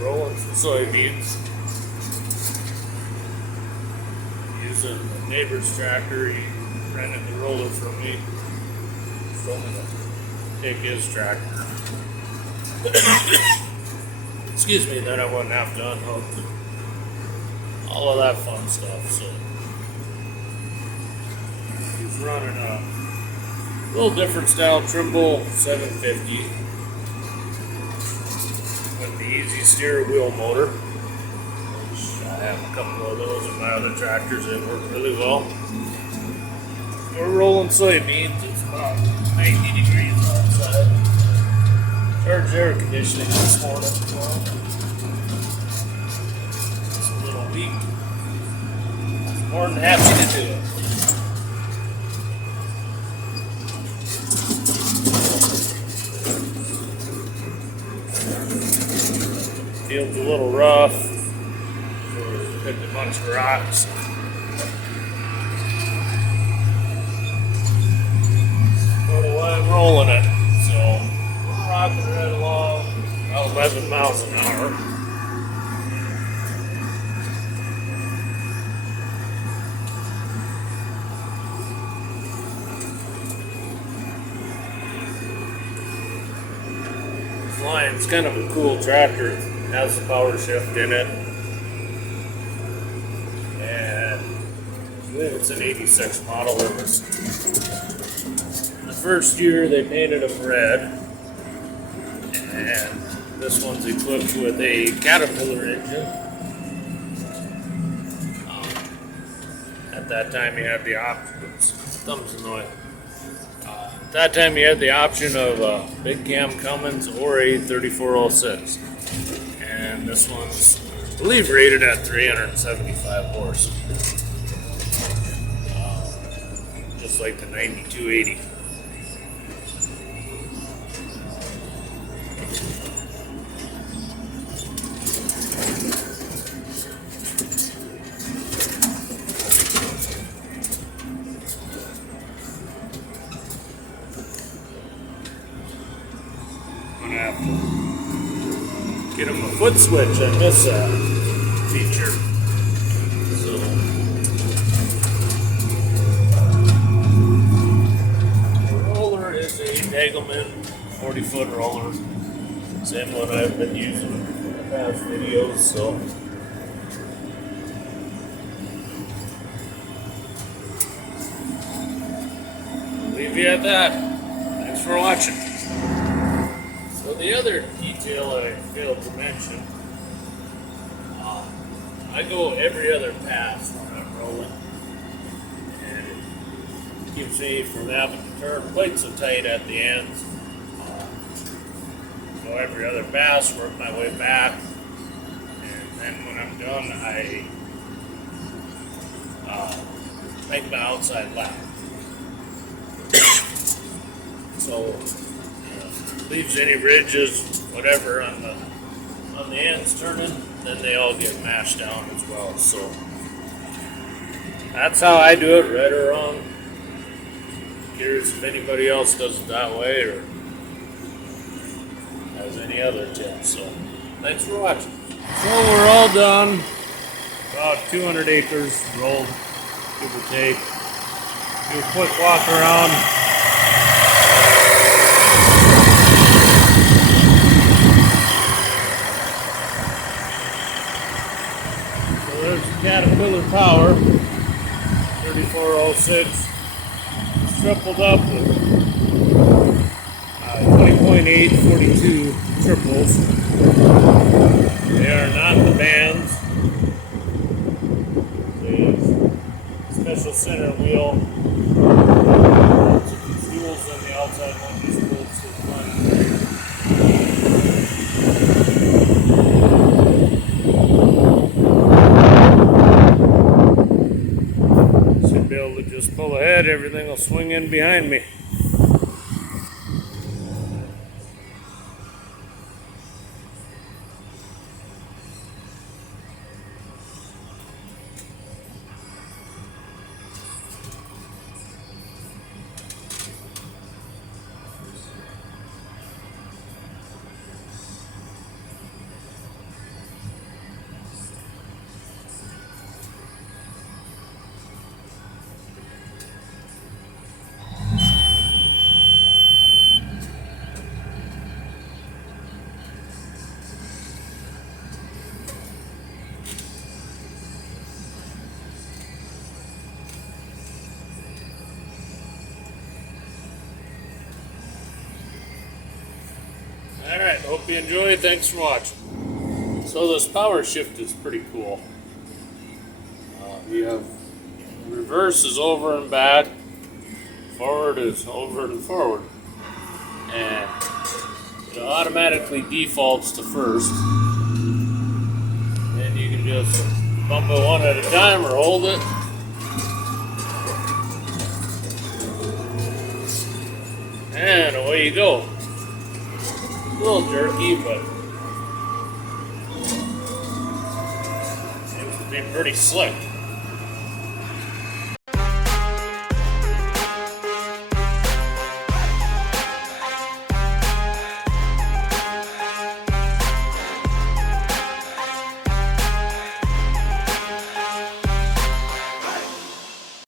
rolling some soybeans. Using the neighbor's tractor. He rented the roller from me. Told me to take his tractor. Excuse me, that I wouldn't have to unhook and all of that fun stuff. So he's running a little different style Trimble 750 with the easy steer wheel motor, which I have a couple of those in my other tractors that work really well. We're rolling soybeans. It's about 90 degrees outside. Charged air conditioning this morning as well. It's a little weak. More than happy to do it. Field's a little rough. We picked a bunch of rocks. I'm rolling it, so we're rocking right along about 11 miles an hour. This Lion's kind of a cool tractor. It has the power shift in it, and I believe it's an 86 model. It was first year they painted them red, and this one's equipped with a Caterpillar engine. At that time you had the option, thumbs in the way. At that time you had the option of a big cam Cummins or a 3406, and this one's, I believe, rated at 375 horse, just like the 9280. I'm gonna have to get him a foot switch on this feature. So the roller is a degelman 40-foot roller, same one I've been using in the past videos. So I'll leave you at that. Thanks for watching. So the other detail I failed to mention, I go every other pass when I'm rolling, and it keeps me from having to turn quite so tight at the ends. Go every other pass, work my way back, and then when I'm done, I make my outside lap. So leaves any ridges, whatever, on the ends turning, then they all get mashed down as well. So that's how I do it, right or wrong. Curious if anybody else does it that way or has any other tips. So thanks for watching. So we're all done. About 200 acres rolled, give or take. Do a quick walk around. Caterpillar power 3406 tripled up with 20.8 42 triples. They are not the bands. The special center wheel. Fuels on the outside one just bolts to the front. Be able to just pull ahead, everything will swing in behind me. hope you enjoy. Thanks for watching. So this power shift is pretty cool. You have reverse is over and back, forward is over and forward, and it automatically defaults to first. Then you can just bump it one at a time or hold it. And away you go. A little jerky, but seems to be pretty slick.